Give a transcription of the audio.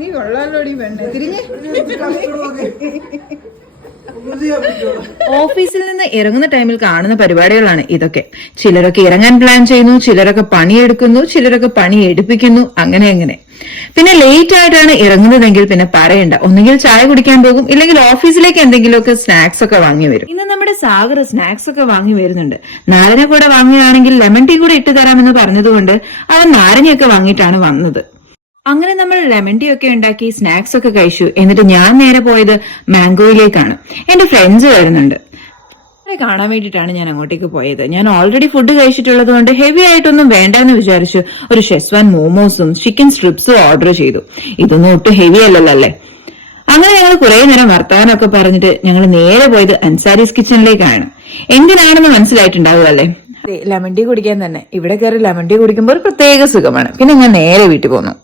നീ കൊള്ളാലോടി പെണ്ണെ തിരിഞ്ഞ്. ഓഫീസിൽ നിന്ന് ഇറങ്ങുന്ന ടൈമിൽ കാണുന്ന പരിപാടികളാണ് ഇതൊക്കെ. ചിലരൊക്കെ ഇറങ്ങാൻ പ്ലാൻ ചെയ്യുന്നു, ചിലരൊക്കെ പണിയെടുക്കുന്നു, ചിലരൊക്കെ പണി എടുപ്പിക്കുന്നു, അങ്ങനെ. പിന്നെ ലേറ്റ് ആയിട്ടാണ് ഇറങ്ങുന്നതെങ്കിൽ പിന്നെ പറയണ്ട, ഒന്നുകിൽ ചായ കുടിക്കാൻ പോകും, ഇല്ലെങ്കിൽ ഓഫീസിലേക്ക് എന്തെങ്കിലുമൊക്കെ സ്നാക്സ് ഒക്കെ വാങ്ങി വരും. ഇന്ന് നമ്മുടെ സാഗർ സ്നാക്സ് ഒക്കെ വാങ്ങി വരുന്നുണ്ട്. നാരങ്ങ കൂടെ വാങ്ങുകയാണെങ്കിൽ ലെമൺ ടീ കൂടെ ഇട്ട് തരാമെന്ന് പറഞ്ഞതുകൊണ്ട് അവൻ നാരങ്ങയൊക്കെ വാങ്ങിയിട്ടാണ് വന്നത്. അങ്ങനെ നമ്മൾ ലെമൺ ടീ ഒക്കെ ഉണ്ടാക്കി സ്നാക്സ് ഒക്കെ കഴിച്ചു. എന്നിട്ട് ഞാൻ നേരെ പോയത് മാംഗോയിലേക്കാണ്. എന്റെ ഫ്രണ്ട്സ് വരുന്നുണ്ട്, അവരെ കാണാൻ വേണ്ടിയിട്ടാണ് ഞാൻ അങ്ങോട്ടേക്ക് പോയത്. ഞാൻ ഓൾറെഡി ഫുഡ് കഴിച്ചിട്ടുള്ളത് കൊണ്ട് ഹെവി ആയിട്ടൊന്നും വേണ്ടെന്ന് വിചാരിച്ചു ഒരു ഷെസ്വാൻ മോമോസും ചിക്കൻ സ്ട്രിപ്സും ഓർഡർ ചെയ്തു. ഇതൊന്നും ഒട്ടും ഹെവി അല്ലല്ലേ. അങ്ങനെ ഞങ്ങൾ കുറെ നേരം വർത്താനമൊക്കെ പറഞ്ഞിട്ട് ഞങ്ങൾ നേരെ പോയത് അൻസാരീസ് കിച്ചണിലേക്കാണ്. എന്തിനാണെന്ന് മനസ്സിലായിട്ടുണ്ടാവും അല്ലേ? ലെമൺ ടീ കുടിക്കാൻ തന്നെ. ഇവിടെ കയറി ലെമൺ ടീ കുടിക്കുമ്പോൾ ഒരു പ്രത്യേക സുഖമാണ്. പിന്നെ ഞാൻ നേരെ വീട്ടിൽ പോന്നു.